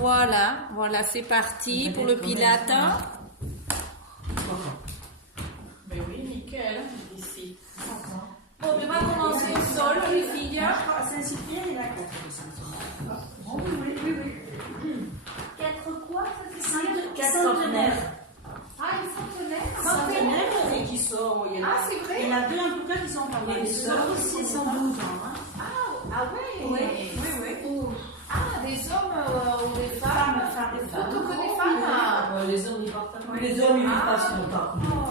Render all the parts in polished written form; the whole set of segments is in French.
Voilà, voilà, c'est parti pour le Pilate. Ben oui, nickel, ici. Bon, on va commencer au sol, les filles. Saint-Cyprien, il a 4 oui. 4 quoi? Centenaires. Ah, les centenaires. Centenaires et qui sont. Ah, c'est vrai? Il y en a deux en tout cas qui sont parmi les sœurs, qui sont 12 ans. Ah ouais? Oui. Ah, des hommes ou des femmes? Plutôt que des femmes? Les hommes, ils partent pas. Les hommes, ils ne passent pas. Non.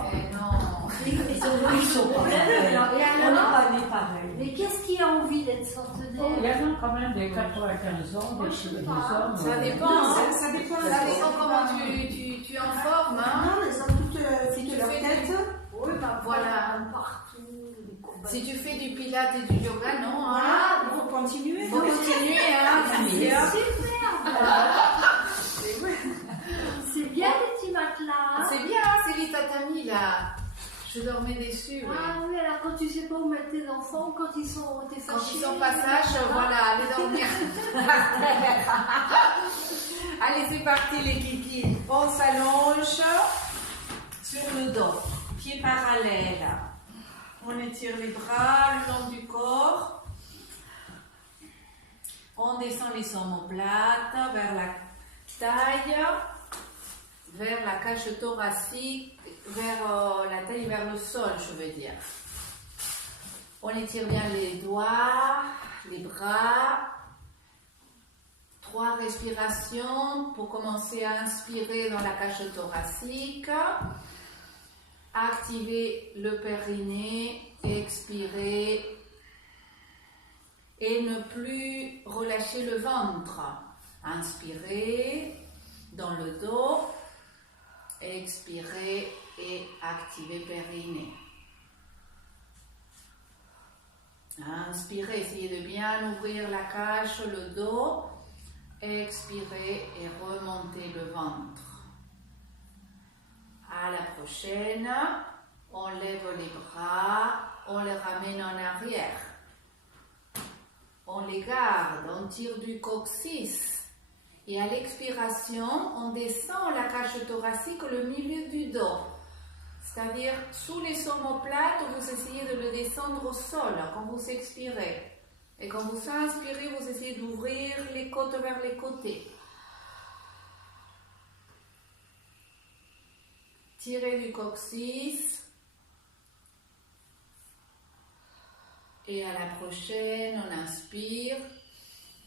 Ils sont pas pareils. On n'est pas nés pareils. Mais qu'est-ce qui a envie d'être Il centenaire? y en a quand même des 95 ans, Moi, des je sais des pas. hommes. Ça dépend, hein. Ça dépend. Ça dépend comment tu en formes, hein. Non, elles ont toutes leur tête. Oui, bah Voilà. partout. les combats. Si tu fais du Pilate et du yoga, non, hein. Voilà, il faut continuer. Faut continuer, hein. C'est bien les petits matelas. C'est bien, c'est les tatamis, là. Je dormais dessus, ouais. Ah oui, alors quand tu sais pas où mettre tes enfants, quand ils sont t'es Quand fâchés, ils sont pas sages, voilà, allez dormir. Allez, c'est parti les kikis. On s'allonge sur le dos, pieds parallèles. On étire les bras le long du corps. On descend les omoplates vers la taille, vers la cage thoracique, vers la taille, vers le sol, je veux dire. On étire bien les doigts, les bras. 3 respirations pour commencer à inspirer dans la cage thoracique. Activer le périnée, expirer et ne plus relâcher le ventre. Inspirer dans le dos, expirer et activer périnée. Inspirez, essayez de bien ouvrir la cage, le dos. Expirez et remontez le ventre. À la prochaine, on lève les bras, on les ramène en arrière. On les garde, on tire du coccyx. Et à l'expiration, on descend la cage thoracique, le milieu du dos. C'est-à-dire, sous les omoplates, vous essayez de le descendre au sol quand vous expirez. Et quand vous inspirez, vous essayez d'ouvrir les côtes vers les côtés. Tirez du coccyx. Et à la prochaine, on inspire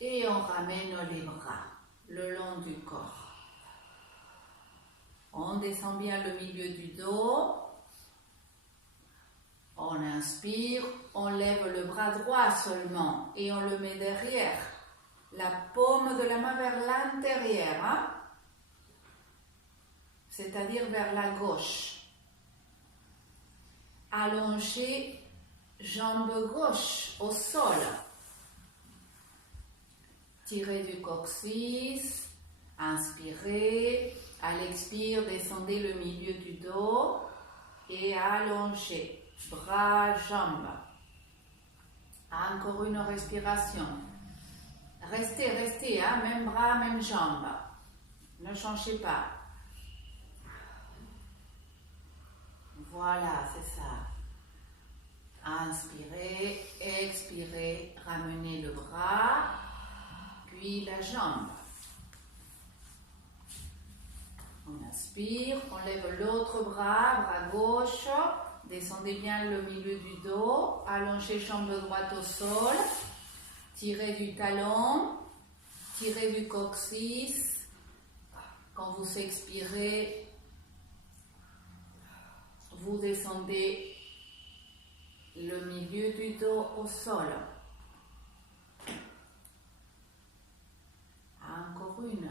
et on ramène les bras le long du corps. On descend bien le milieu du dos. On inspire, on lève le bras droit seulement et on le met derrière. La paume de la main vers l'intérieur, hein? C'est-à-dire vers la gauche. Allongez, jambe gauche au sol. Tirez du coccyx, inspirez, à l'expire, descendez le milieu du dos et allongez. Bras, jambes. Encore une respiration. Restez, hein? Même bras, même jambes. Ne changez pas. Voilà, c'est ça. Inspirez, expirez, ramenez le bras, puis la jambe. On inspire, on lève l'autre bras, bras gauche. Descendez bien le milieu du dos, allongez jambe droite au sol, tirez du talon, tirez du coccyx. Quand vous expirez, vous descendez le milieu du dos au sol. Encore une.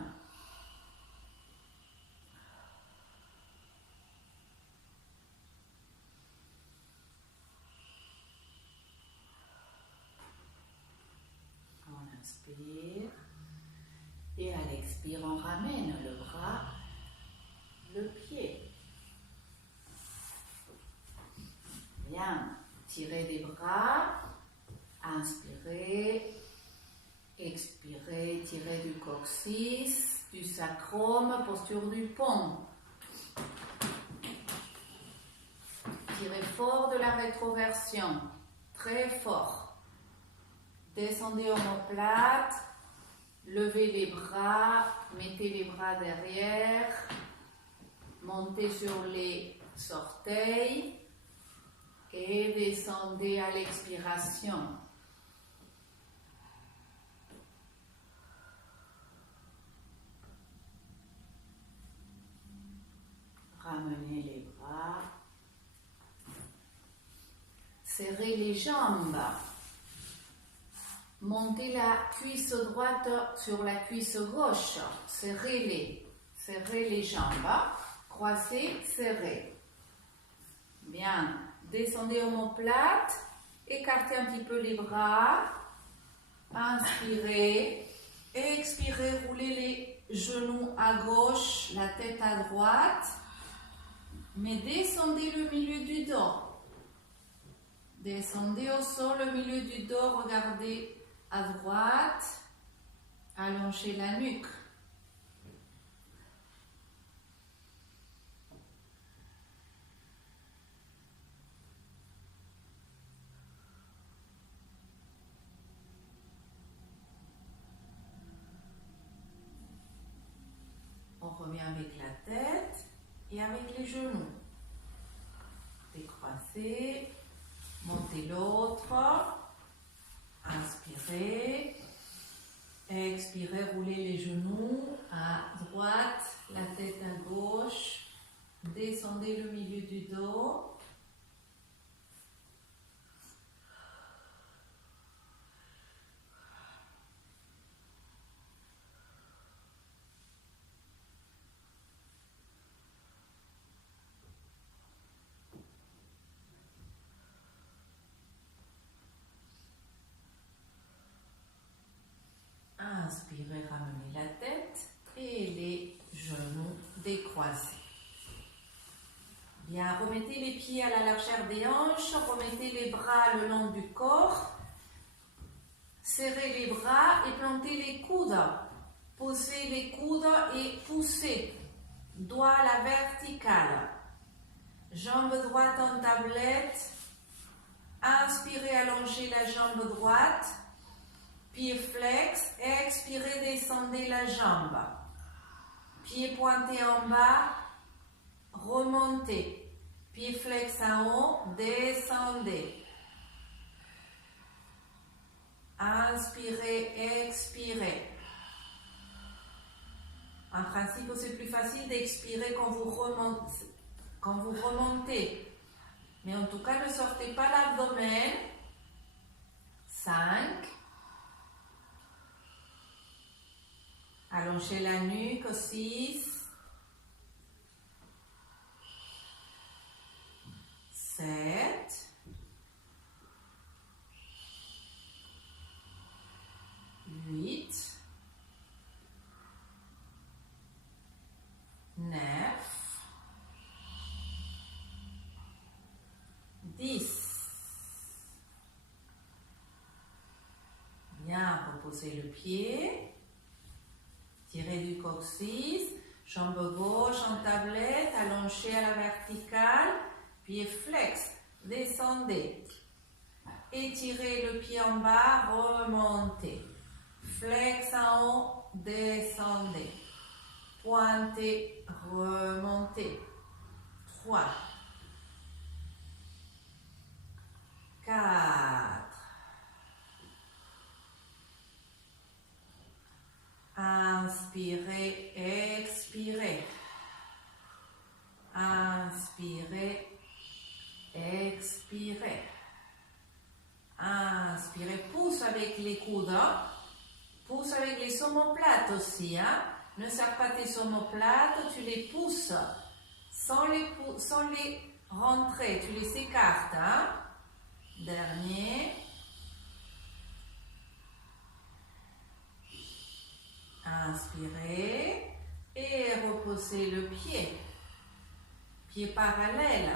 Inspire et à l'expire on ramène le bras, le pied. Bien, tirez des bras, coccyx, du sacrum, posture du pont. Tirez fort de la rétroversion, très fort. Descendez omoplate, levez les bras, mettez les bras derrière, montez sur les orteils et descendez à l'expiration. Ramenez les bras. Serrez les jambes. Montez la cuisse droite sur la cuisse gauche. Serrez-les. Serrez les jambes. Croisez, serrez. Bien. Descendez omoplate. Écartez un petit peu les bras. Inspirez. Expirez. Roulez les genoux à gauche, la tête à droite. Mais descendez le milieu du dos. Descendez au sol, le milieu du dos, regardez à droite, allongez la nuque. On revient avec la tête et avec les genoux. Décroissez. Montez l'autre, inspirez, expirez, roulez les genoux à droite, la tête à gauche, descendez le milieu du dos. Inspirez, ramenez la tête et les genoux décroisés. Bien, remettez les pieds à la largeur des hanches, remettez les bras le long du corps, serrez les bras et plantez les coudes. Posez les coudes et poussez. Doigt à la verticale. Jambe droite en tablette. Inspirez, allongez la jambe droite. Pied flex, expirez, descendez la jambe. Pied pointé en bas, remontez. Pied flex en haut, descendez. Inspirez, expirez. En principe, c'est plus facile d'expirer quand vous remontez. Mais en tout cas, ne sortez pas l'abdomen. 5. Allongez la nuque, 6, 7, 8, 9, 10. Bien, reposez le pied. Tirez du coccyx, jambe gauche en tablette, allongée à la verticale, pied flex, descendez. Étirez le pied en bas, remontez. Flex en haut, descendez. Pointez, remontez. 3, 4, inspirez, expirez. Inspirez, expirez. Inspirez, pousse avec les coudes. Pousse avec les omoplates aussi. Ne serre pas tes omoplates, tu les pousses. Sans les rentrer, tu les écartes. Dernier. Inspirez et reposez le pied. Pied parallèle.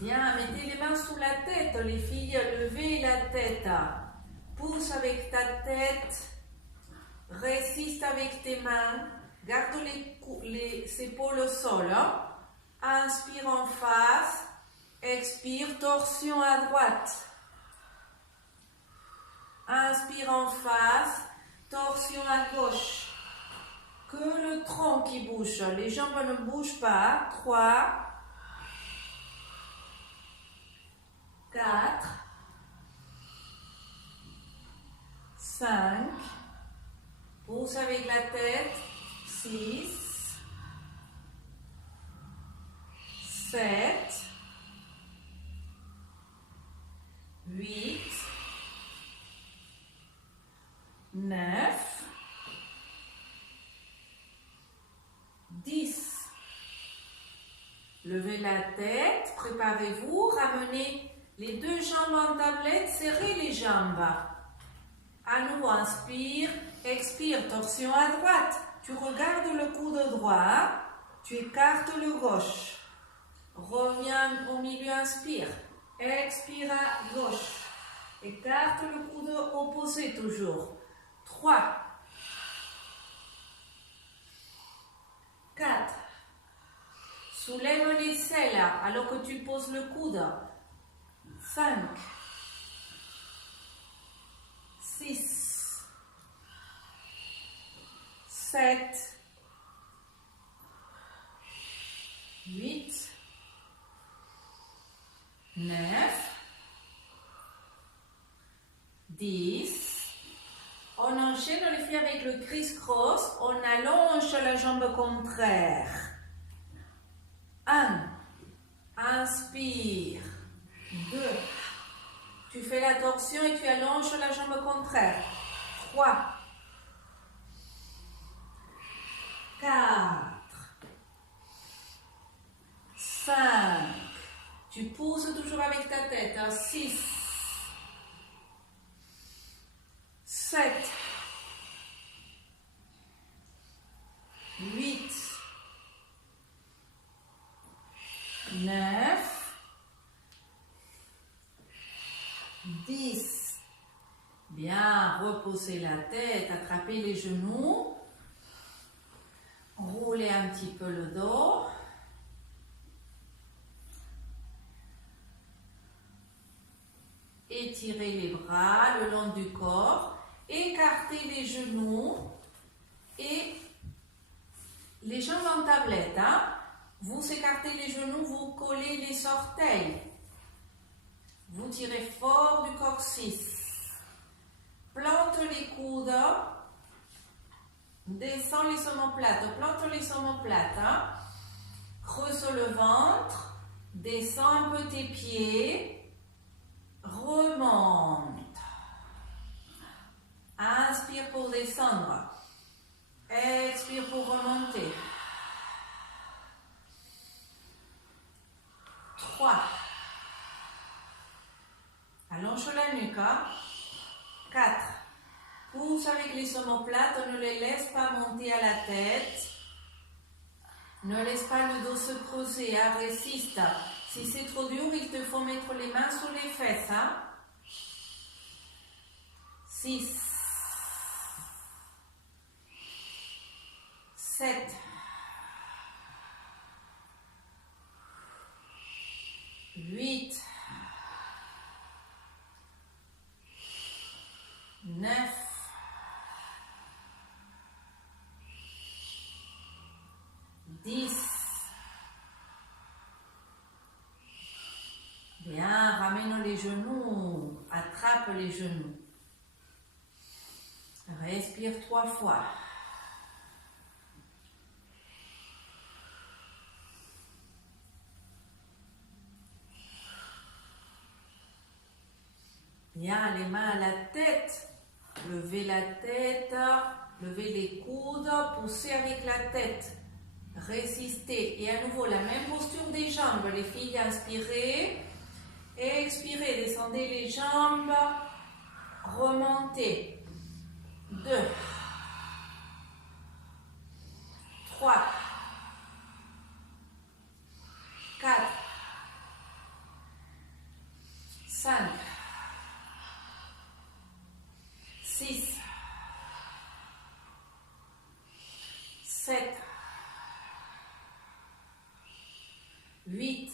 Bien, mettez les mains sous la tête, les filles, levez la tête. Pousse avec ta tête Résiste avec tes mains. Garde les épaules au sol. Hein. Inspire en face. Expire, torsion à droite. Inspire en face. Torsion à gauche. Que le tronc qui bouge. Les jambes ne bougent pas. 3, 4, 5. Pousse avec la tête. 6, 7, 8, 9, 10. Levez la tête, préparez-vous, ramenez les deux jambes en tablette, serrez les jambes. À nouveau, inspire, expire, torsion à droite. Tu regardes le coude droit, tu écartes le gauche. Reviens au milieu, inspire. Expire à gauche. Écarte le coude opposé toujours. 3, 4. Soulève les selles alors que tu poses le coude. 5, 6, 7, 8, 9, 10. On enchaîne, on le fait avec le criss-cross. On allonge la jambe contraire. 1. Inspire. 2. Tu fais la torsion et tu allonges la jambe contraire. 3. 4. 5. Tu pousses toujours avec ta tête. 6. 7. 8. 9. 10. Bien, reposez la tête, attrapez les genoux. Roulez un petit peu le dos. Étirez les bras le long du corps. Écartez les genoux et les jambes en tablette. Hein? Vous écartez les genoux, vous collez les orteils. Vous tirez fort du coccyx. Plante les coudes. Descends les omoplates. Plante les omoplates. Hein? Creuse le ventre. Descends un peu tes pieds. Remonte. Inspire pour descendre. Expire pour remonter. 3. Allonge la nuque. 4. Pousse avec les omoplates. Ne les laisse pas monter à la tête. Ne laisse pas le dos se creuser. Hein? Résiste. Si c'est trop dur, il te faut mettre les mains sous les fesses. Hein? 6. 7. 8. 9. 10. Bien, ramène les genoux, attrape les genoux. Respire 3 fois. Bien, les mains à la tête. Levez la tête, levez les coudes, poussez avec la tête. Résistez. Et à nouveau, la même posture des jambes. Les filles, inspirez. Expirez, descendez les jambes. Remontez. 2. 3. 4. 5. 6, 7, 8,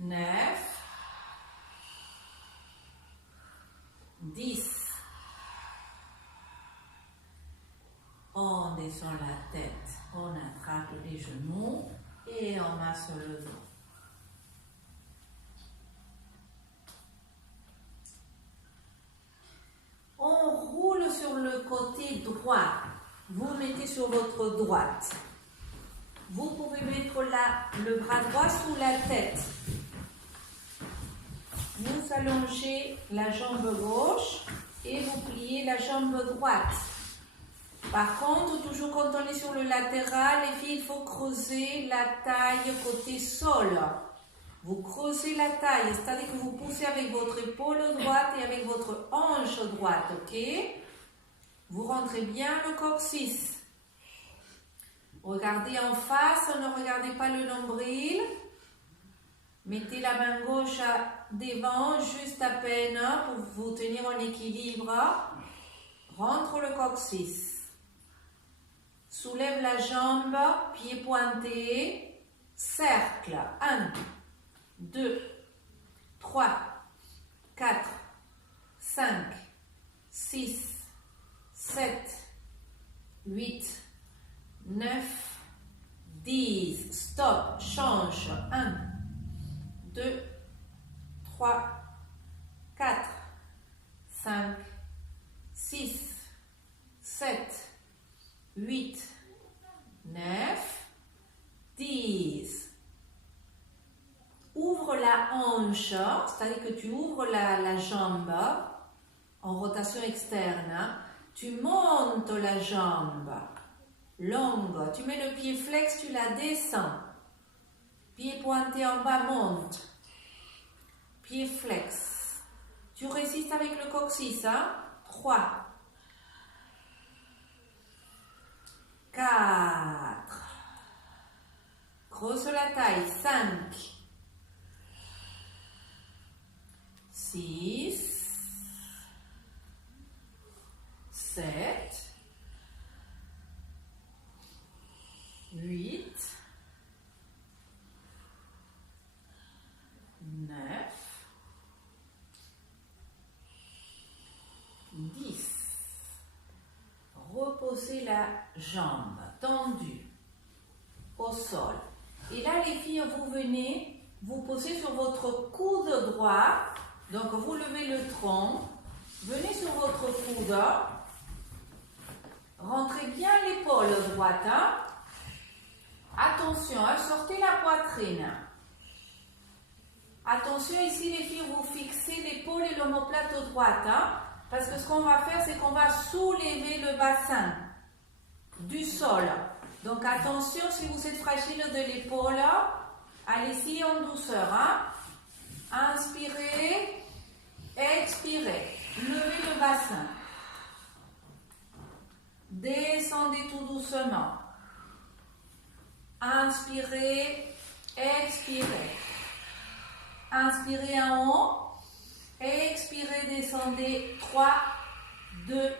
9, 10. On descend la tête, on attrape les genoux et on masse le dos. On roule sur le côté droit. Vous mettez sur votre droite. Vous pouvez mettre le bras droit sous la tête. Vous allongez la jambe gauche et vous pliez la jambe droite. Par contre, toujours quand on est sur le latéral, les filles, il faut creuser la taille côté sol. Vous creusez la taille, c'est-à-dire que vous poussez avec votre épaule droite et avec votre hanche droite, ok? Vous rentrez bien le coccyx. Regardez en face, ne regardez pas le nombril. Mettez la main gauche devant, juste à peine, pour vous tenir en équilibre. Rentre le coccyx. Soulève la jambe, pied pointé, cercle. 1, 2, 3, 4, 5, 6, 7, 8, 9, 10. Stop, change. 1, 2, 3, 4, 5, 6, 7, 8, 9, 10. Ouvre la hanche, c'est-à-dire que tu ouvres la jambe en rotation externe. Tu montes la jambe longue. Tu mets le pied flex, tu la descends. Pied pointé en bas, monte. Pied flex. Tu résistes avec le coccyx. 3, 4. Creuse la taille. 5, 6, 7, 8, 9, 10. Reposez la jambe tendue au sol. Et là, les filles, vous venez, vous posez sur votre coude droit. Donc, vous levez le tronc. Venez sur votre coude. Rentrez bien l'épaule droite. Attention, sortez la poitrine. Attention, ici, les filles, vous fixez l'épaule et l'omoplate droite. Parce que ce qu'on va faire, c'est qu'on va soulever le bassin du sol. Donc, attention, si vous êtes fragile de l'épaule, allez-y en douceur. Inspirez, expirez. Levez le bassin. Descendez tout doucement. Inspirez, expirez. Inspirez en haut. Expirez, descendez. 3, 2,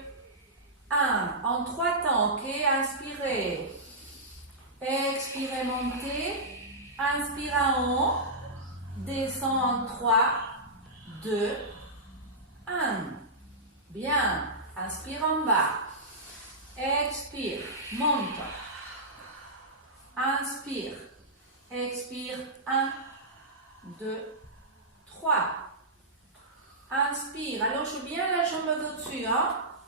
1. En 3 temps, ok? Inspirez. Expirez, montez. Inspirez en haut. Descend en 3, 2, 1. Bien. Inspire en bas. Expire. Monte. Inspire. Expire. 1, 2, 3. Inspire. Allonge bien la jambe d'au-dessus.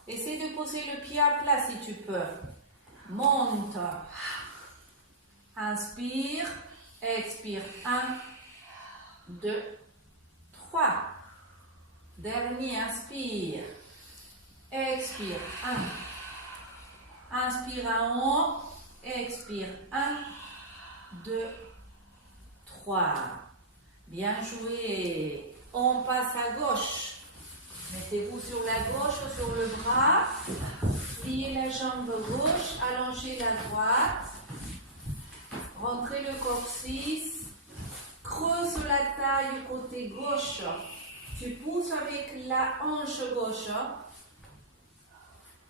Essaie de poser le pied à plat si tu peux. Monte. Inspire. Expire. 1, 2, 3. Dernier. Inspire. Expire. 1. Inspire en haut. Expire. 1, 2, 3. Bien joué. On passe à gauche. Mettez-vous sur la gauche, sur le bras. Pliez la jambe gauche. Allongez la droite. Rentrez le coccyx. Creuse la taille côté gauche. Tu pousses avec la hanche gauche.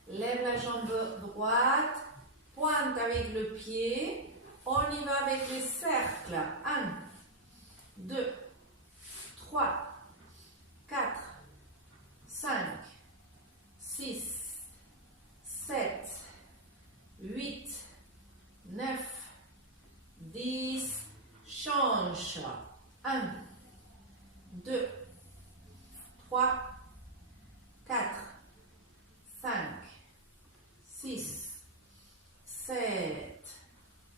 Lève lève la jambe droite, pointe avec le pied. On y va avec les cercles. 1, 2, 3, 4, 5, 6, 7, 8, 9, 10. Change. 1, 2, 3, 4, 5, 6, 7,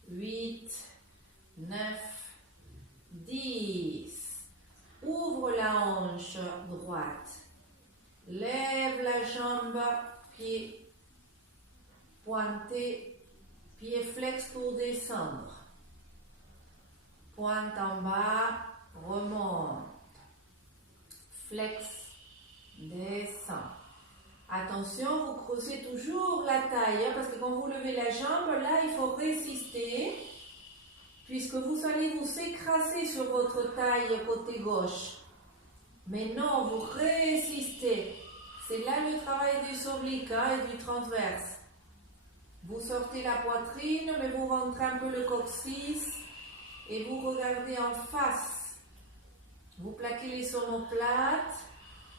8, 9, 10. Ouvre la hanche droite. Lève la jambe, pied pointé, pied flex pour descendre. Pointe en bas, remonte. Flex, descend. Attention, vous creusez toujours la taille, parce que quand vous levez la jambe, là, il faut résister, puisque vous allez vous écraser sur votre taille côté gauche. Mais non, vous résistez. C'est là le travail du oblique et du transverse. Vous sortez la poitrine, mais vous rentrez un peu le coccyx et vous regardez en face. Vous plaquez les omoplates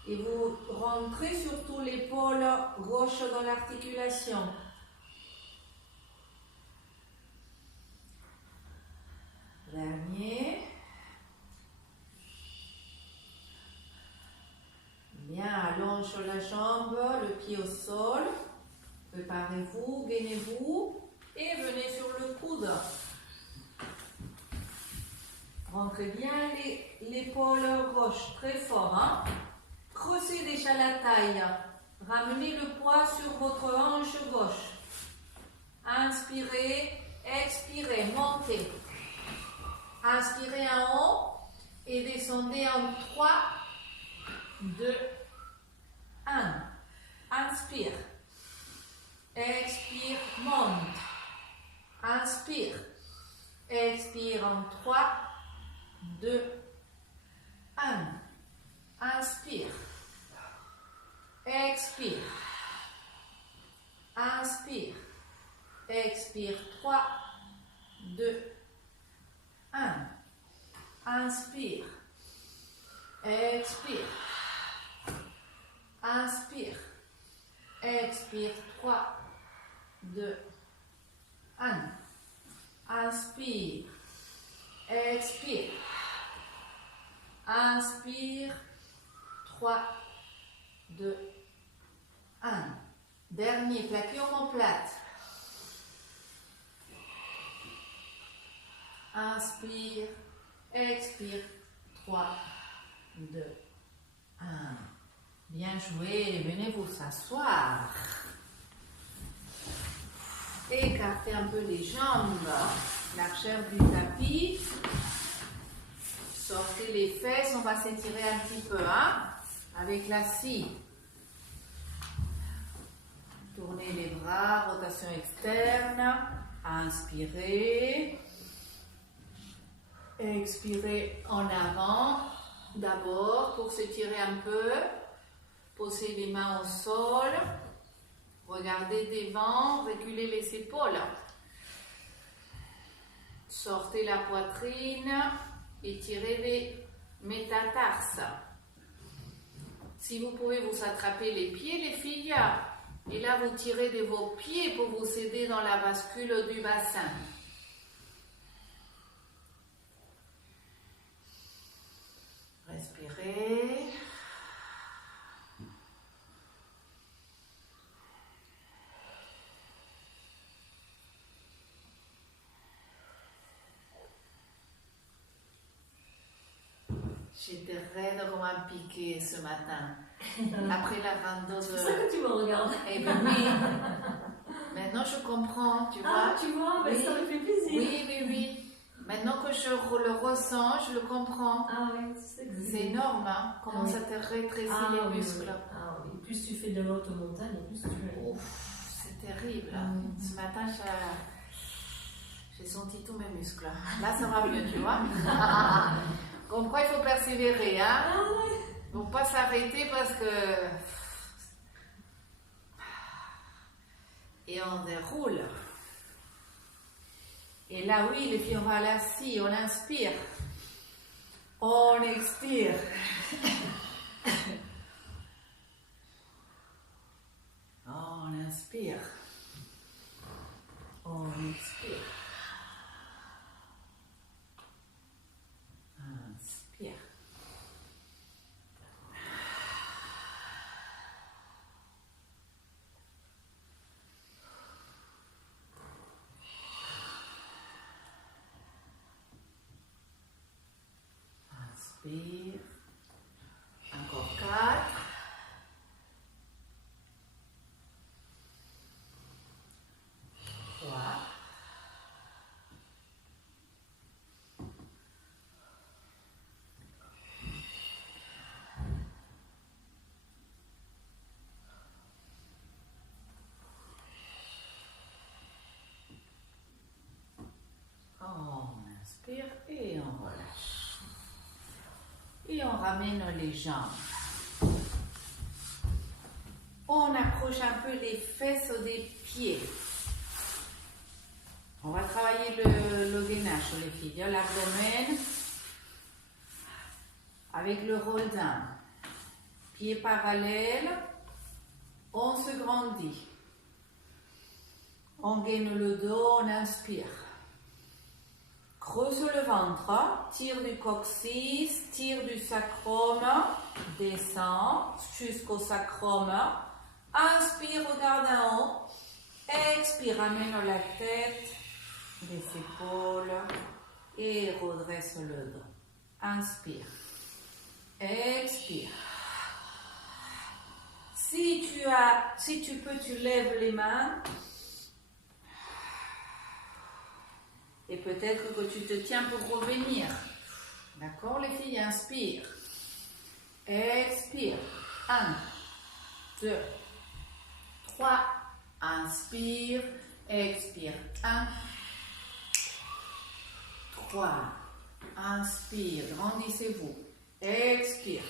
et vous rentrez surtout l'épaule gauche dans l'articulation. Dernier. Bien, allonge la jambe, le pied au sol. Préparez-vous, gainez-vous et venez sur le coude. Rentrez bien l'épaule gauche, très fort. Hein? Creusez déjà la taille. Ramenez le poids sur votre hanche gauche. Inspirez, expirez, montez. Inspirez en haut et descendez en 3, 2, 1. Inspire. Expire, monte. Inspire. Expire en 3, 2, 1. Inspire. Expire. Inspire. Expire. 3, 2, 1. Inspire. Expire. Inspire. Expire. 3, 2, 1. Inspire. Expire. Inspire. 3, 2, 1. Dernier, plaqué omoplate. Inspire. Expire. 3, 2, 1. Bien joué. Venez vous s'asseoir. Écartez un peu les jambes. Largeur du tapis. Sortez les fesses. On va s'étirer un petit peu, hein, avec la scie. Tournez les bras, rotation externe. Inspirez. Expirez en avant. D'abord, pour s'étirer un peu, posez les mains au sol. Regardez devant, reculez les épaules. Sortez la poitrine, étirez les métatarses. Si vous pouvez vous attraper les pieds, les filles, et là vous tirez de vos pieds pour vous aider dans la bascule du bassin. Respirez. J'étais raide comme un piqué ce matin. Après la rando de... C'est ça que tu me regardes. Eh bien oui. Maintenant je comprends, tu vois. Ah, tu vois, mais Oui. ça me fait plaisir. Oui, oui, oui. Maintenant que je le ressens, je le comprends. Ah oui, c'est que C'est énorme, hein, comment Ah oui. ça te rétrécit Ah les oui, muscles. oui. Ah oui, plus tu fais de l'autre montagne, plus tu es... Ouf, c'est terrible. Mm. Ce matin, j'ai senti tous mes muscles. Là, ça va mieux, tu vois. Comme quoi, il faut persévérer. Hein. Ah oui. Il ne faut pas s'arrêter parce que Et on déroule. Et là, oui, les filles, on va là, si, on inspire. On expire. On inspire. On expire. Inspire. Inspire. Encore 4. 3. On inspire et on relâche. Et on ramène les jambes. On approche un peu les fesses des pieds. On va travailler le gainage sur les filles. L'abdomen avec le roll down. Pieds parallèles. On se grandit. On gaine le dos, on inspire. Creuse le ventre, tire du coccyx, tire du sacrum, descend jusqu'au sacrum. Inspire, regarde en haut. Expire, ramène la tête, les épaules et redresse le dos. Inspire. Expire. Si tu peux, tu lèves les mains. Et peut-être que tu te tiens pour revenir. D'accord, les filles? Inspire. Expire. 1, 2, 3. Inspire. Expire. 1, 3. Inspire. Grandissez-vous. Expire.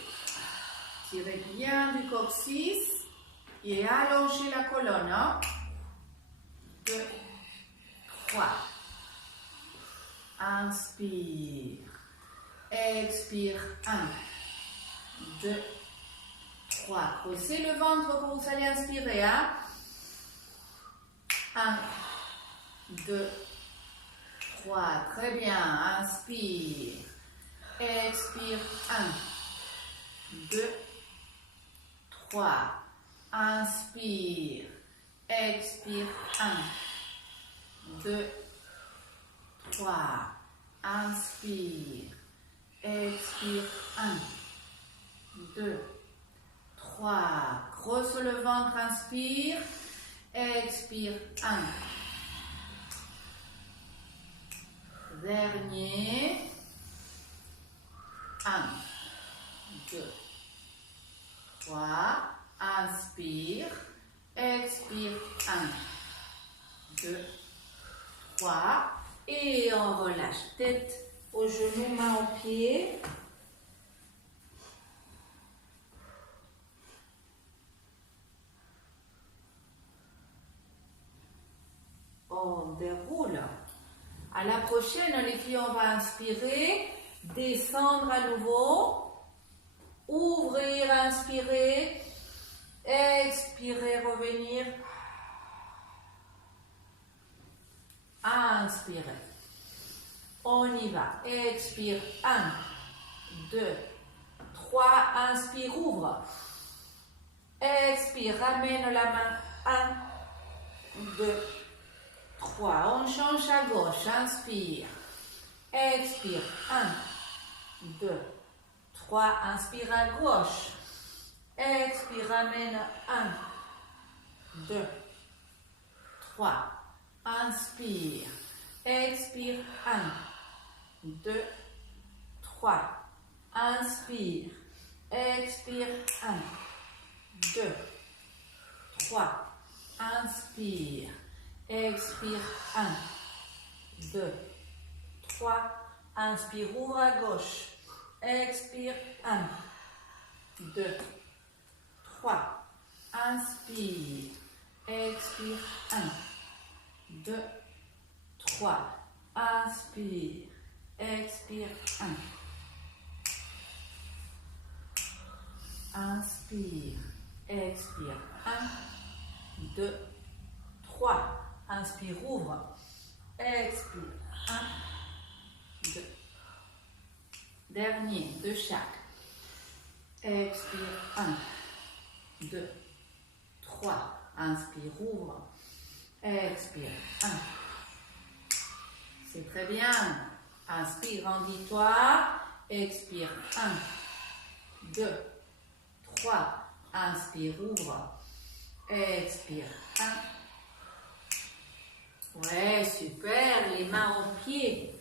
Tirez bien du coccyx et allongez la colonne. 2, 3. Inspire. Expire. 1, 2, 3. Creusez le ventre quand vous allez inspirer. 1, 2, 3. Très bien. Inspire. Expire. 1, 2, 3. Inspire. Expire. 1, 2, 3. Inspire. Expire. 1, 2, 3. Creuse le ventre. Inspire. Expire. 1. Dernier. 1, 2, 3. Inspire. Expire. 1, 2, 3. Et on relâche. Tête aux genoux, main aux pieds. On déroule. À la prochaine, les filles, on va inspirer, descendre à nouveau, ouvrir, inspirer, expirer, revenir. Inspirez. On y va. Expire. 1, 2, 3. Inspire, ouvre. Expire, ramène la main. 1, 2, 3. On change à gauche. Inspire. Expire. 1, 2, 3. Inspire à gauche. Expire, ramène. 1, 2, 3. Inspire. Expire. 1, 2, 3. Inspire. Expire. 1, 2, 3. Inspire. Expire. 1, 2, 3. Inspire. Ouvre à gauche. Expire. 1, 2, 3. Inspire. Expire. 1, Inspire. Expire. 1. Inspire. Expire. 1, 2, 3. Inspire, ouvre. Expire. 1, 2. Dernier, de chaque. Expire. 1, 2, 3. Inspire, ouvre. Expire. 1. C'est très bien. Inspire, rendis-toi. Expire. 1, 2, 3. Inspire, ouvre. Expire. 1. Ouais, super. Les mains aux pieds.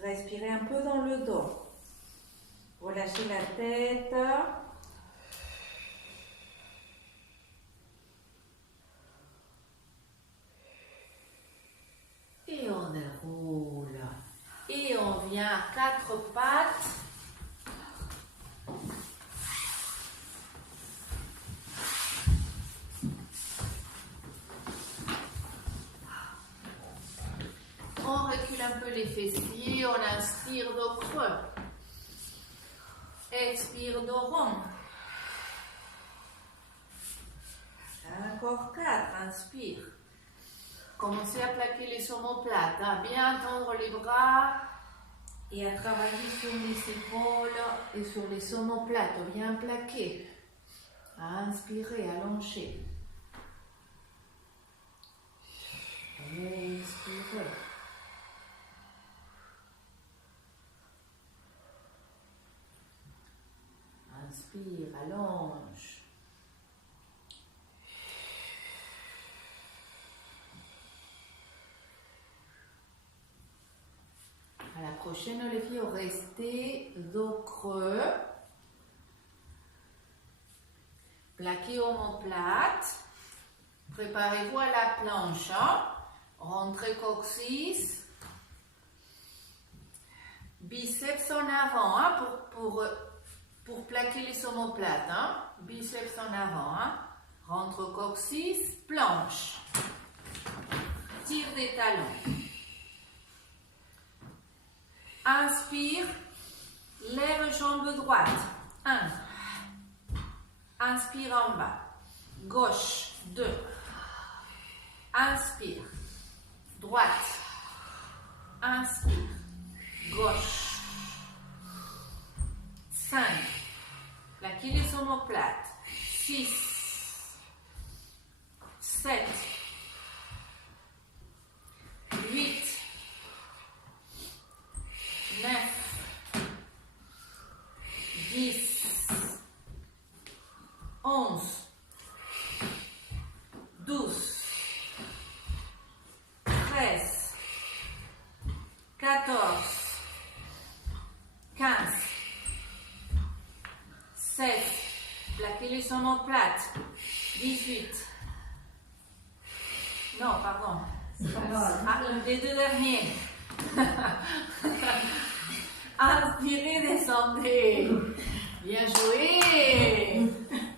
Respirez un peu dans le dos. Relâchez la tête. Et on déroule. Et on vient à 4 pattes. On recule un peu les fessiers, on inspire dos creux. Expire dos rond. Encore 4, inspire. Commencez à plaquer les omoplates, hein. Bien tendre les bras et à travailler sur les épaules et sur les omoplates, bien plaquer. Inspirez, allongez. Expirez. Inspire, allonge. À la prochaine, les filles, restez dos creux. Plaquez omoplate. Préparez-vous à la planche. Hein? Rentrez coccyx. Biceps en avant hein, pour plaquer les omoplates. Hein? Biceps en avant. Hein? Rentre coccyx, planche. Tire des talons. Inspire, lève jambe droite. 1. Inspire en bas. Gauche. 2. Inspire. Droite. Inspire. Gauche. 5. Plaquez les omoplates. 6. 7. 8. 9, 10, 11, 12, 13, 14, 15, 16, plaquez les omoplates, 18, non, pardon, les deux derniers. Inspirez, descendez. Bien joué.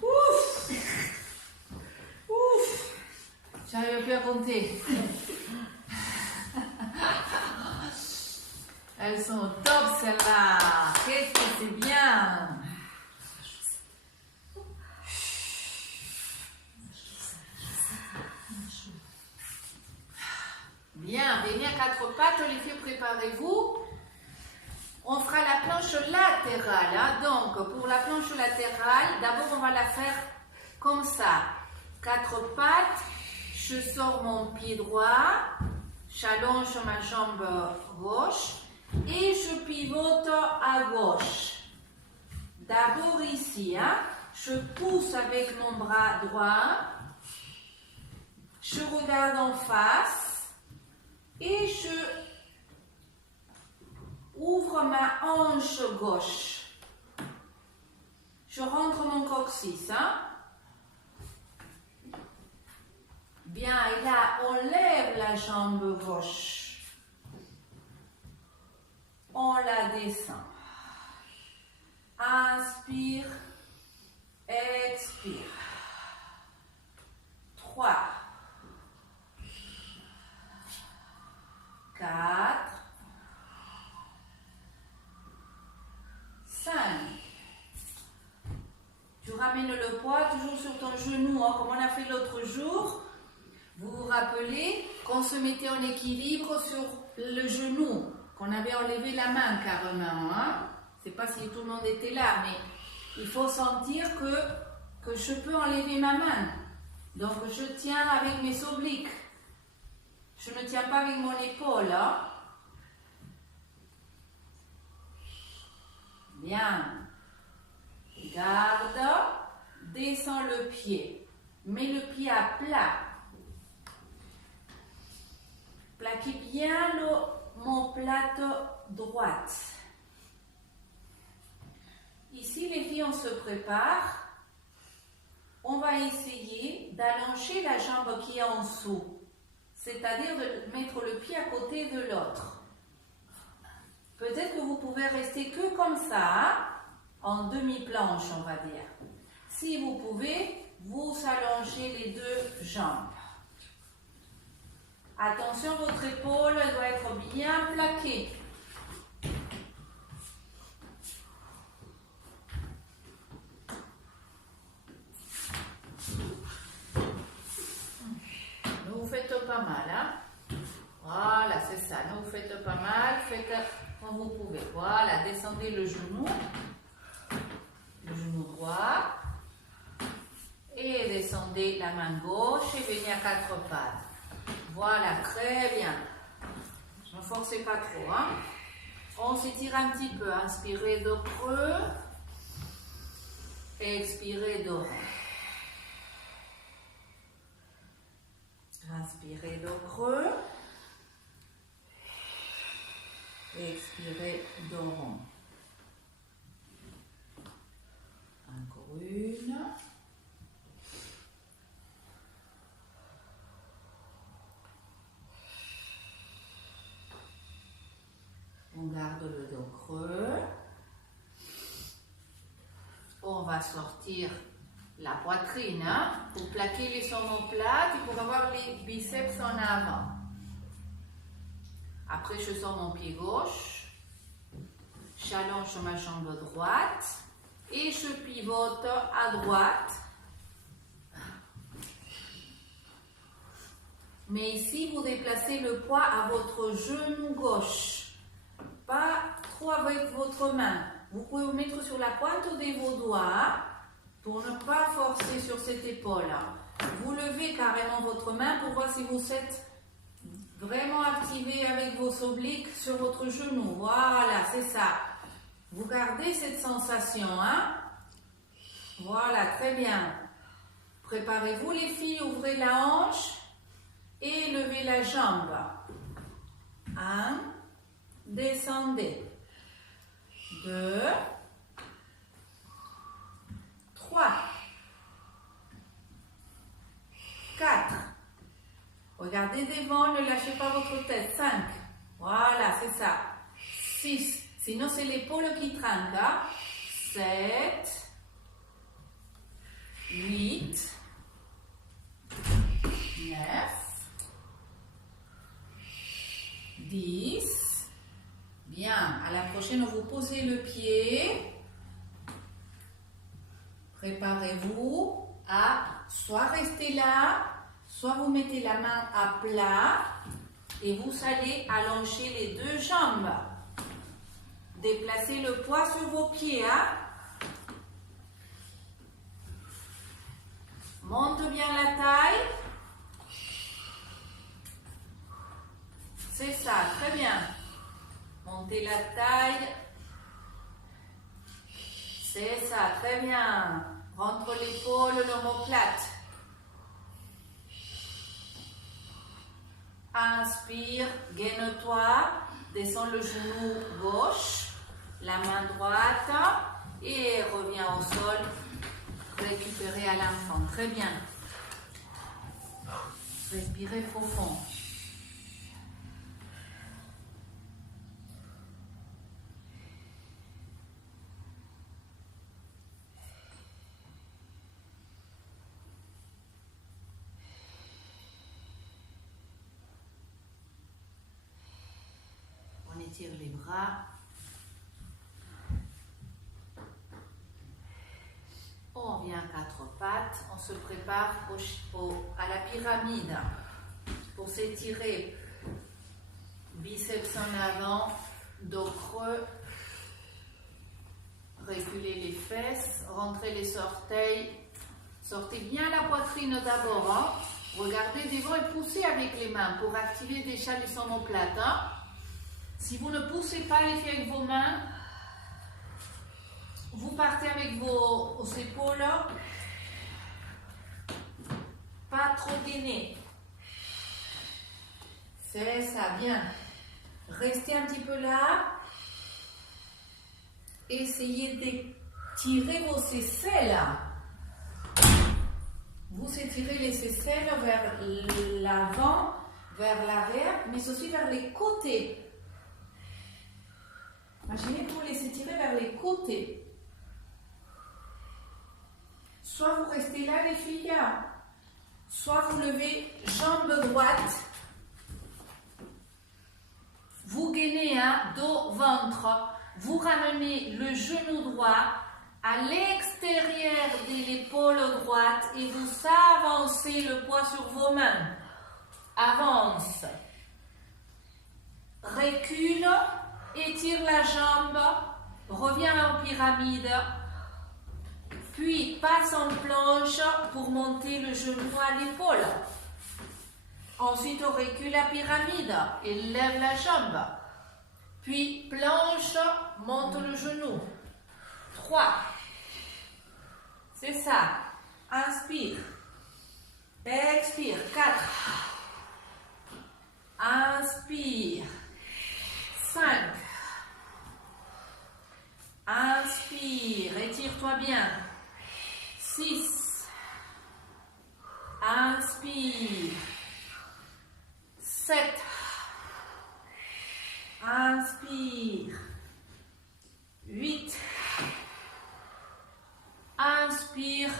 Ouf. Ouf. J'arrive plus à compter. Elles sont au top celles-là. Qu'est-ce que c'est bien. Bien, venez à 4 pattes, les filles, préparez-vous. On fera la planche latérale. Hein. Donc, pour la planche latérale, d'abord, on va la faire comme ça. 4 pattes, je sors mon pied droit, j'allonge ma jambe gauche et je pivote à gauche. D'abord ici, hein, je pousse avec mon bras droit, je regarde en face. Et je ouvre ma hanche gauche. Je rentre mon coccyx. Hein? Bien, et là, on lève la jambe gauche. On la descend. Inspire. Expire. 3. poids toujours sur ton genou, hein, comme on a fait l'autre jour. Vous vous rappelez qu'on se mettait en équilibre sur le genou, qu'on avait enlevé la main carrément. Hein? Je ne sais pas si tout le monde était là, mais il faut sentir que je peux enlever ma main. Donc je tiens avec mes obliques. Je ne tiens pas avec mon épaule. Hein? Bien. Garde. Descends le pied. Mets le pied à plat. Plaquez bien l'omoplate droite. Ici, les filles, on se prépare. On va essayer d'allonger la jambe qui est en dessous. C'est-à-dire de mettre le pied à côté de l'autre. Peut-être que vous pouvez rester que comme ça, en demi-planche, on va dire. Si vous pouvez, vous allongez les deux jambes. Attention, votre épaule doit être bien plaquée. Ne vous faites pas mal, hein? Voilà, c'est ça. Ne vous faites pas mal. Faites comme vous pouvez. Voilà, descendez le genou droit. Et descendez la main gauche et venez à quatre pattes. Voilà, très bien. Ne forcez pas trop. Hein? On s'étire un petit peu. Inspirez de creux. Expirez de rond. Inspirez de creux. Expirez de rond. Encore une. On garde le dos creux. On va sortir la poitrine hein, pour plaquer les omoplates et pour avoir les biceps en avant. Après, je sors mon pied gauche. J'allonge ma jambe droite et je pivote à droite. Mais ici, vous déplacez le poids à votre genou gauche. Pas trop avec votre main. Vous pouvez vous mettre sur la pointe de vos doigts pour ne pas forcer sur cette épaule. Vous levez carrément votre main pour voir si vous êtes vraiment activé avec vos obliques sur votre genou. Voilà, c'est ça. Vous gardez cette sensation. Hein? Voilà, très bien. Préparez-vous les filles, ouvrez la hanche et levez la jambe. 1. Descendez. 2, 3, 4. Regardez devant, ne lâchez pas votre tête. 5. Voilà, c'est ça. 6. Sinon, c'est l'épaule qui trinque. Hein? 7, 8, 9, 10. Bien, à la prochaine, vous posez le pied. Préparez-vous à soit rester là, soit vous mettez la main à plat et vous allez allonger les deux jambes. Déplacez le poids sur vos pieds. Hein? Monte bien la taille. C'est ça, très bien. Montez la taille. C'est ça, très bien. Rentre l'épaule, l'omoplate. Inspire, gaine-toi. Descends le genou gauche, la main droite et reviens au sol. Récupérez à l'enfant. Très bien. Respirez profond. On étire les bras. On vient à quatre pattes. pattes, on se prépare à la pyramide. Pour s'étirer, biceps en avant, dos creux, reculez les fesses, rentrez les orteils, sortez bien la poitrine d'abord, hein. Regardez devant et poussez avec les mains pour activer déjà les omoplates. Hein. Si vous ne poussez pas les filles avec vos mains, vous partez avec vos épaules, pas trop gainé. C'est ça, bien. Restez un petit peu là. Essayez d'étirer vos aisselles. Vous étirez les aisselles vers l'avant, vers l'arrière, mais aussi vers les côtés. Imaginez vous les étirer vers les côtés. Soit vous restez là les filles, soit vous levez jambe droite. Vous gainez, hein, dos, ventre. Vous ramenez le genou droit à l'extérieur de l'épaule droite et vous avancez le poids sur vos mains. Avance. Recule. Étire la jambe. Reviens en pyramide. Puis passe en planche pour monter le genou à l'épaule. Ensuite, on recule la pyramide et lève la jambe. Puis planche, monte le genou. 3. C'est ça. Inspire. Expire. 4. Inspire. 5. Inspire. Étire-toi bien. 6. Inspire. 7. Inspire. 8. Inspire.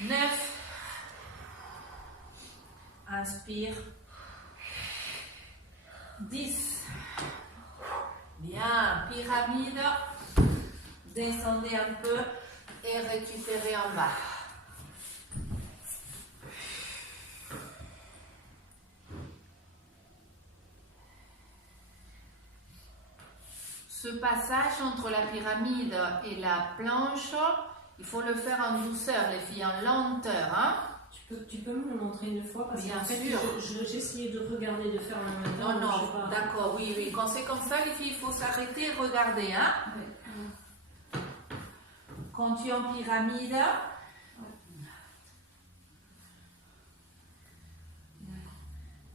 9. Inspire. 10. Bien. Pyramide. Descendez un peu et récupérez en bas. Ce passage entre la pyramide et la planche, il faut le faire en douceur, les filles, en lenteur. Hein? Tu peux me le montrer une fois parce Bien qu'en fait, sûr. j'ai essayé de regarder, de faire en même temps. Non, non, d'accord, oui, oui. Quand c'est comme ça, les filles, il faut s'arrêter et regarder. Hein? Oui. Quand tu es en pyramide,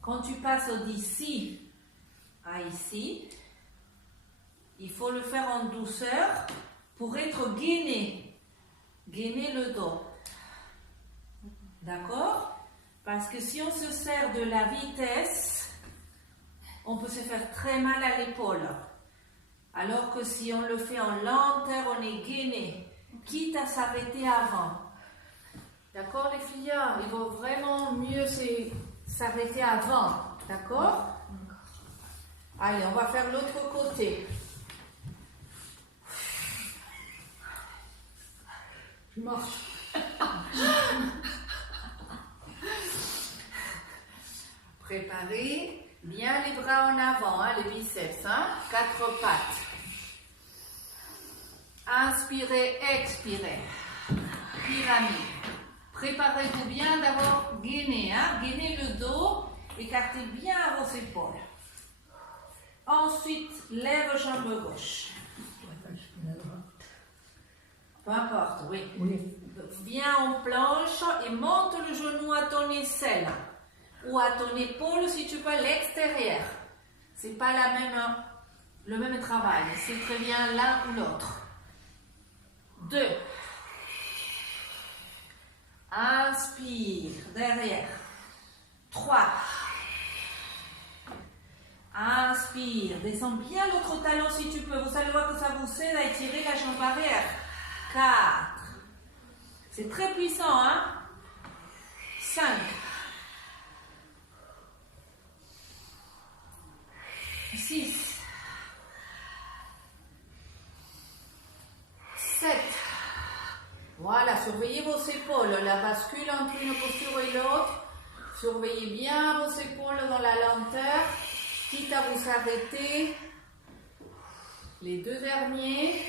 quand tu passes d'ici à ici, il faut le faire en douceur pour être gainé. Gainer le dos. D'accord? Parce que si on se sert de la vitesse, on peut se faire très mal à l'épaule. Alors que si on le fait en lenteur, on est gainé, quitte à s'arrêter avant. D'accord les filles? Il vaut vraiment mieux s'arrêter avant. D'accord? Allez, on va faire l'autre côté. Je marche. Préparez bien les bras en avant, hein, les biceps, hein, 4 pattes. Inspirez, expirez. Pyramide. Préparez-vous bien d'abord gainer, hein, gainer le dos, écartez bien vos épaules. Ensuite, lève jambe gauche. Peu importe, oui. Viens en planche et monte le genou à ton aisselle ou à ton épaule si tu peux à l'extérieur. C'est pas le même travail, c'est très bien l'un ou l'autre. 2. Inspire derrière. 3. Inspire, descends bien l'autre talon si tu peux. Vous allez voir que ça vous aide à étirer la jambe arrière. 4. C'est très puissant, hein? 5. 6. 7. Voilà, surveillez vos épaules, la bascule entre une posture et l'autre. Surveillez bien vos épaules dans la lenteur, quitte à vous arrêter. Les deux derniers.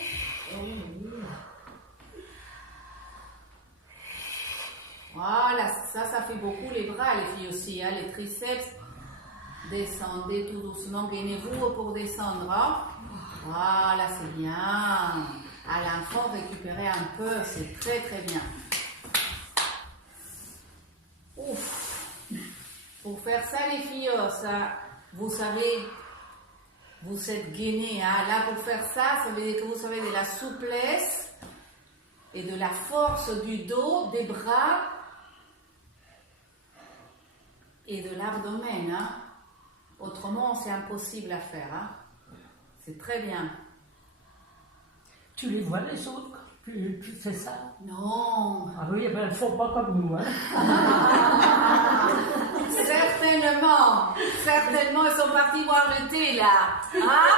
Voilà, ça fait beaucoup les bras, les filles aussi, hein, les triceps. Descendez tout doucement, gainez-vous pour descendre. Hein. Voilà, c'est bien. À l'enfant, récupérez un peu, c'est très très bien. Ouf. Pour faire ça, les filles, ça, vous savez, vous êtes gainés. Hein. Là, pour faire ça, ça veut dire que vous avez de la souplesse et de la force du dos, des bras et de l'abdomen. Hein. Autrement, c'est impossible à faire. Hein. C'est très bien. Tu les vois les autres quand tu fais ça? Non. Ah oui, ben, elles ne font pas comme nous. Hein. Certainement, elles sont parties boire le thé là. Hein?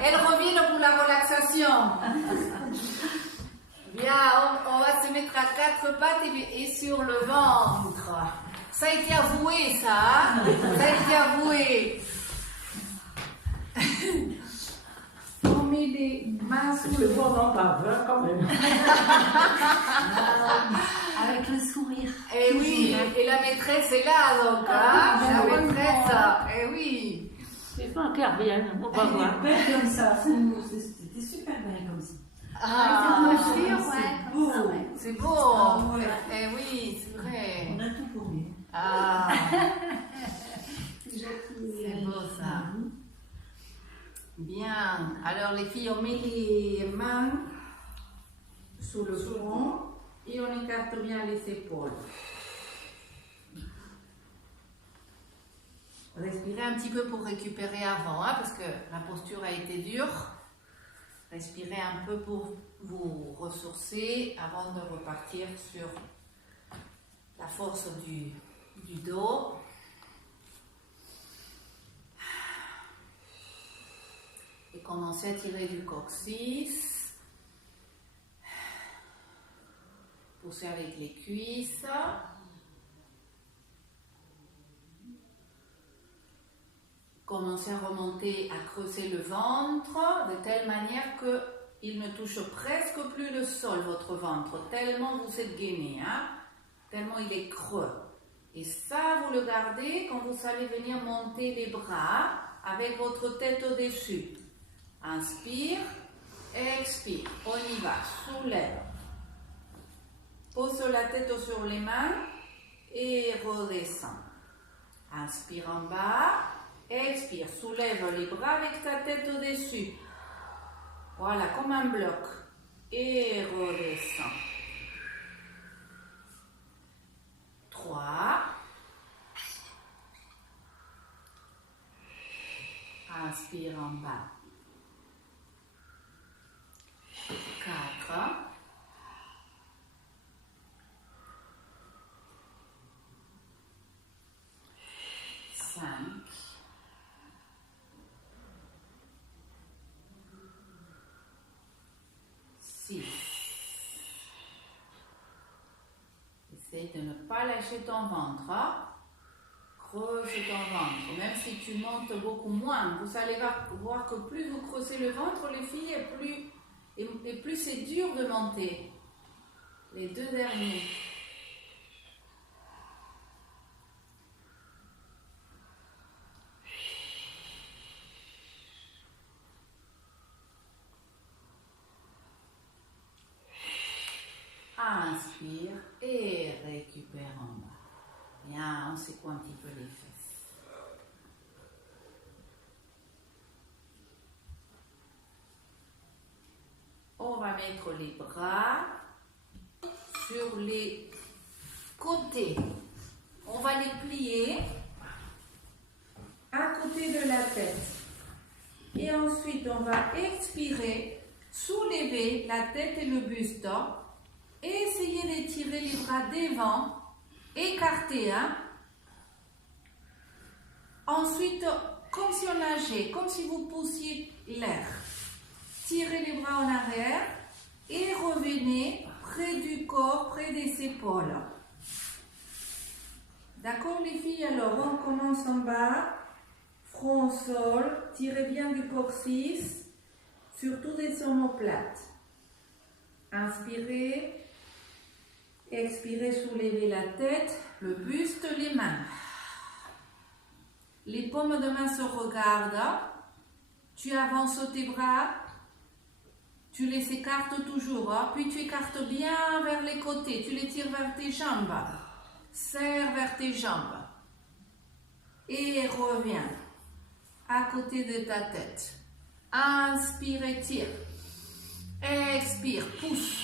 Elles reviennent pour la relaxation. Bien, on va se mettre à quatre pattes et sur le ventre. Ça a été avoué, ça. Hein? Ça a été avoué. On met les mains sous le On en parle, hein, quand même. Avec le sourire. Eh oui, et la maîtresse est là donc, hein? La maîtresse, eh oui. C'est pas qu'elle revienne, on va voir. Comme ça, c'était super bien comme ça. Ah, Cette posture, ouais, comme ça, ouais. c'est beau. Ah, ouais. Eh oui, c'est vrai. On a tout pour lui. Ah, c'est beau ça. Bien. Alors les filles, on met les mains sous le front et on écarte bien les épaules. Respirez un petit peu pour récupérer avant, hein, parce que la posture a été dure. Respirez un peu pour vous ressourcer avant de repartir sur la force du dos. Et commencez à tirer du coccyx. Poussez avec les cuisses. Commencez à remonter, à creuser le ventre de telle manière qu'il ne touche presque plus le sol, votre ventre, tellement vous êtes gainé, hein? Tellement il est creux. Et ça, vous le gardez quand vous allez venir monter les bras avec votre tête au-dessus. Inspire, expire, on y va, soulève. Pose la tête sur les mains et redescend. Inspire en bas, expire, soulève les bras avec ta tête au-dessus. Voilà, comme un bloc. Et redescend. 3. Inspire en bas. 4. 5. 6. Essaye de ne pas lâcher ton ventre. Hein? Creuse ton ventre. Même si tu montes beaucoup moins, vous allez voir que plus vous creusez le ventre, les filles, et plus c'est dur de monter. Les deux derniers. Inspire et récupère en bas. Bien, on secoue un petit peu les fesses. On va mettre les bras sur les côtés. On va les plier à côté de la tête. Et ensuite, on va expirer, soulever la tête et le buste. Et essayez d'étirer les bras devant, écartés. Hein? Ensuite, comme si on nageait, comme si vous poussiez l'air. Tirez les bras en arrière et revenez près du corps, près des épaules. D'accord les filles? Alors on commence en bas, front au sol, tirez bien du coccyx, surtout des omoplates. Inspirez, expirez, soulevez la tête, le buste, les mains. Les paumes de main se regardent, tu avances tes bras, tu les écartes toujours, puis tu écartes bien vers les côtés, tu les tires vers tes jambes, serre vers tes jambes et reviens à côté de ta tête. Inspire et tire, expire, pousse,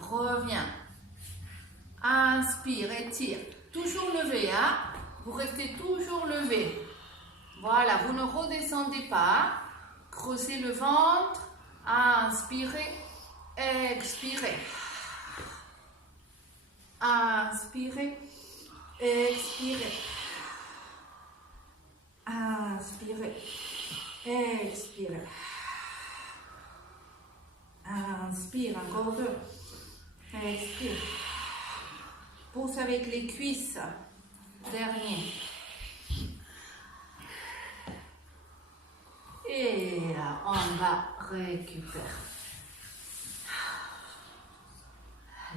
reviens, inspire et tire, toujours levé, hein? Vous restez toujours levé. Voilà, vous ne redescendez pas. Creusez le ventre. Inspirez, expirez. Inspirez, expirez. Inspirez, expirez. Inspire, encore deux. Expire. Pousse avec les cuisses. Dernier. Et là, on va récupérer.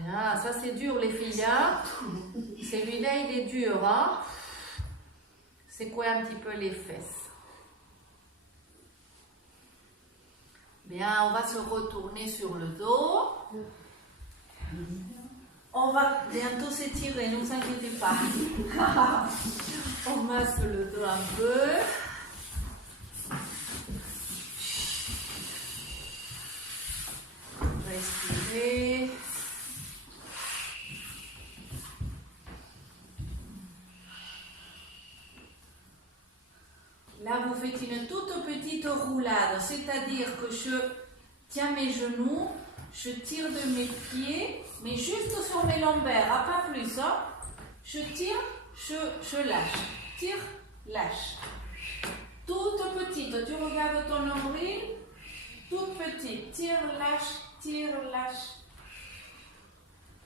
Là, ça c'est dur les filles. Hein? Celui-là, il est dur. Hein? C'est quoi un petit peu les fesses? Bien, on va se retourner sur le dos. On va bientôt s'étirer, ne vous inquiétez pas. On masse le dos un peu. Respirez. Là, vous faites une toute petite roulade, c'est-à-dire que je tiens mes genoux, je tire de mes pieds, mais juste sur mes lombaires, pas plus. Hein. Je tire, je lâche. Tire, lâche. Toute petite, tu regardes ton nombril, toute petite. Tire, lâche.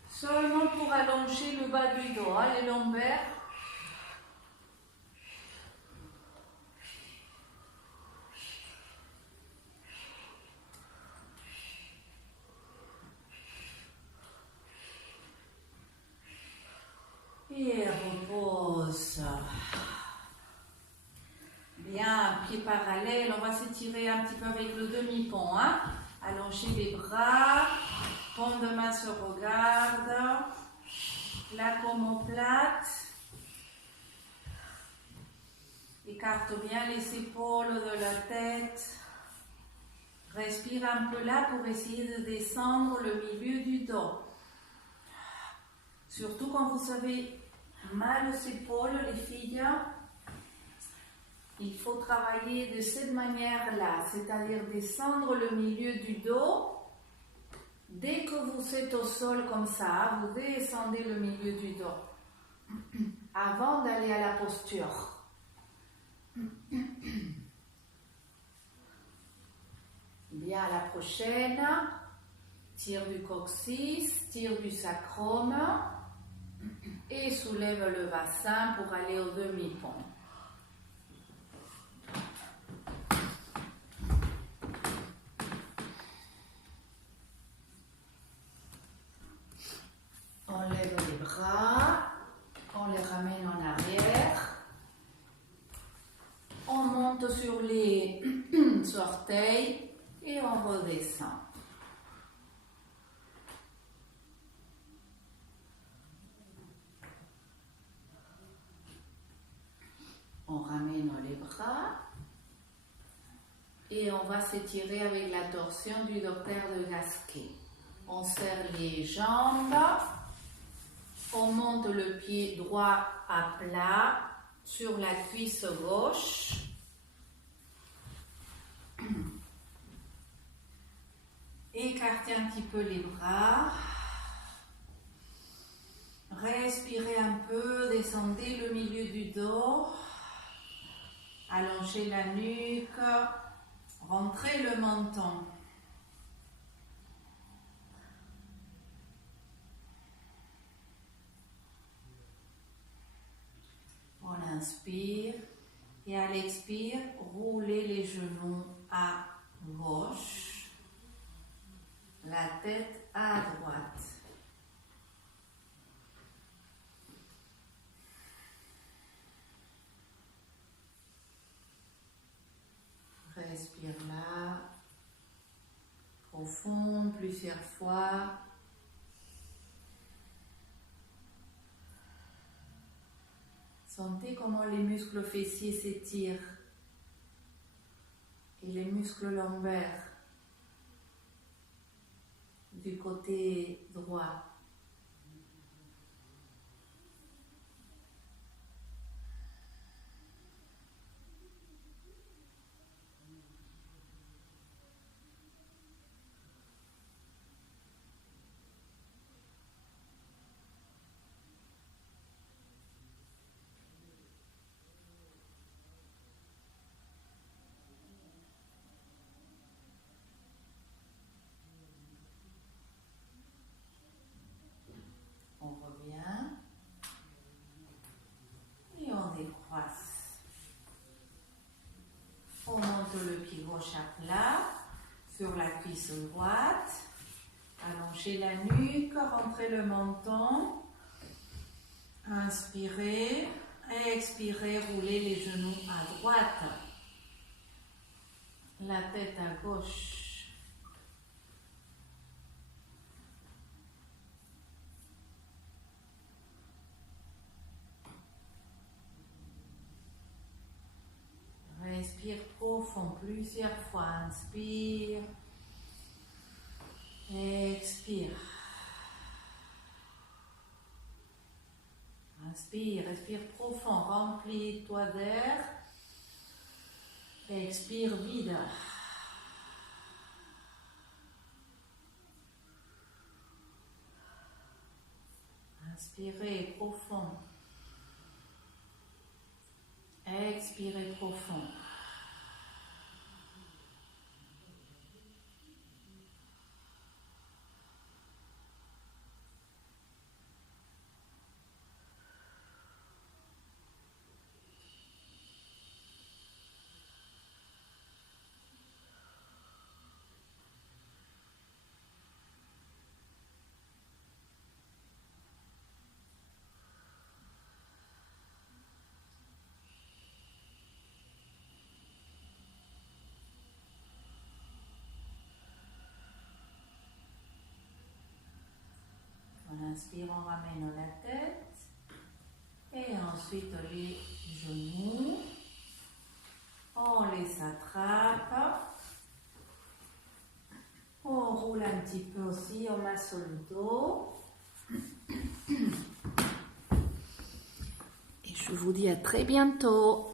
Seulement pour allonger le bas du dos, hein, les lombaires. Et repose. Bien, pieds parallèles. On va s'étirer un petit peu avec le demi-pont. Hein? Allongez les bras. Paume de main se regarde. La omoplate. Écarte bien les épaules de la tête. Respire un peu là pour essayer de descendre le milieu du dos. Surtout quand vous avez mal aux épaules, les filles, il faut travailler de cette manière-là, c'est-à-dire descendre le milieu du dos. Dès que vous êtes au sol comme ça, vous descendez le milieu du dos avant d'aller à la posture. Bien, à la prochaine. Tire du coccyx, tire du sacrum et soulève le bassin pour aller au demi-pont. On lève les bras, on les ramène en arrière. On monte sur les orteils et on redescend. On ramène les bras et on va s'étirer avec la torsion du docteur de Gasquet. On serre les jambes, on monte le pied droit à plat sur la cuisse gauche. Écartez un petit peu les bras. Respirez un peu, descendez le milieu du dos. Allongez la nuque, rentrez le menton. inspire. Et à l'expire, roulez les genoux à gauche, la tête à droite. Respire là, profond, plusieurs fois. Sentez comment les muscles fessiers s'étirent et les muscles lombaires du côté droit. On revient et on décroisse. On monte le pied gauche à plat sur la cuisse droite. Allongez la nuque, rentrez le menton. Inspirez, expirez, roulez les genoux à droite. La tête à gauche. Respire profond plusieurs fois. Inspire. Expire. Inspire, respire profond. Remplis-toi d'air. Expire vide. Inspirez profond. Expirez profond. En inspirant, on ramène la tête et ensuite les genoux. On les attrape. On roule un petit peu aussi, on masse le dos. Et je vous dis à très bientôt.